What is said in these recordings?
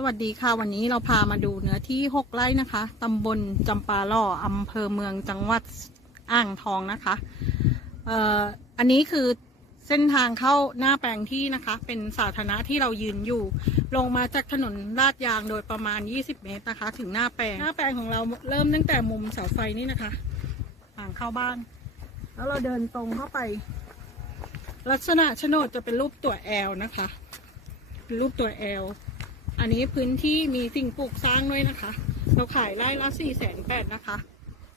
สวัสดีค่ะ วันนี้เราพามาดูเนื้อที่ 6 ไร่นะคะตำบลจำปาล่ออำเภอเมืองจังหวัดอ่างทองนะคะเอ่ออันนี้คือเส้นทางเข้าหน้าแปลงที่นะคะ เป็นสาธารณะที่เรายืนอยู่ ลงมาจากถนนลาดยางโดยประมาณ 20 เมตรนะคะ ถึงหน้าแปลง หน้าแปลงของเราเริ่มตั้งแต่มุมเสาไฟนี่นะคะทางเข้าบ้าน แล้วเราเดินตรงเข้าไป ลักษณะโฉนดจะเป็นรูปตัวแอลนะคะ เป็นรูปตัวแอล อันนี้พื้นที่มีสิ่งปลูกสร้างด้วยนะคะ เราขายไร่ละสี่แสนแปดนะคะ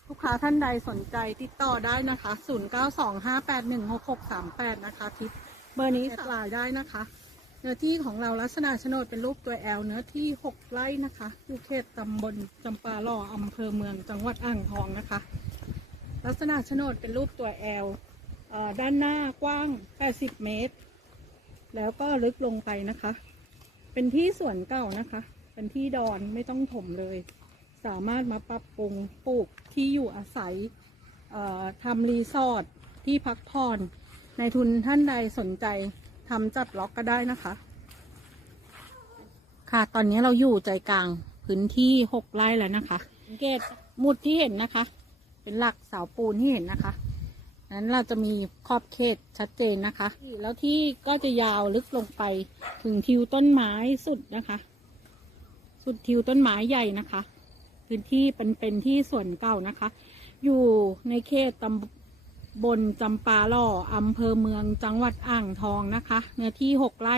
ลูกค้าท่านใดสนใจติดต่อได้นะคะ0 9 2 5 8 1 6 6 3 8นะคะทิปเบอร์นี้สลายได้นะคะ เนื้อที่ของเราลักษณะโฉนดเป็นรูปตัวแอลเนื้อที่6ไร่นะคะอยู่เขตตำบลจำปาหล่ออำเภอเมืองจังหวัดอ่างทองนะคะ ลักษณะโฉนดเป็นรูปตัวแอลเอ่อด้านหน้ากว้าง 80 เมตร แล้วก็ลึกลงไปนะคะ เป็นที่สวนเก่านะคะ เป็นที่ดอนไม่ต้องถมเลย สามารถมาปรับปรุงปลูกที่อยู่อาศัยเอ่อทำรีสอร์ทที่พักผ่อนในทุนท่านใดสนใจทำจัดล็อกก็ได้นะคะ ค่ะตอนนี้เราอยู่ใจกลางพื้นที่หกไร่แล้วนะคะสังเกตหมุดที่เห็นนะคะ เป็นหลักเสาปูนที่เห็นนะคะ นั้นเราจะมีขอบเขตชัดเจนนะคะ แล้วที่ก็จะยาวลึกลงไปถึงทิวต้นไม้สุดนะคะ สุดทิวต้นไม้ใหญ่นะคะ พื้นที่เป็นเป็นที่ส่วนเก่านะคะ อยู่ในเขตตำบลจำปาล่ออำเภอเมืองจังหวัดอ่างทองนะคะ เนื้อที่หกไร่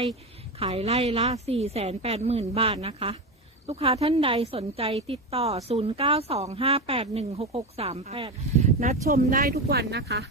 ขายไร่ละสี่แสนแปดหมื่นบาทนะคะลูกค้าท่านใดสนใจติดต่อ 0 9 2 5 8 1 6 6 3 8 นัดชมได้ทุกวันนะคะ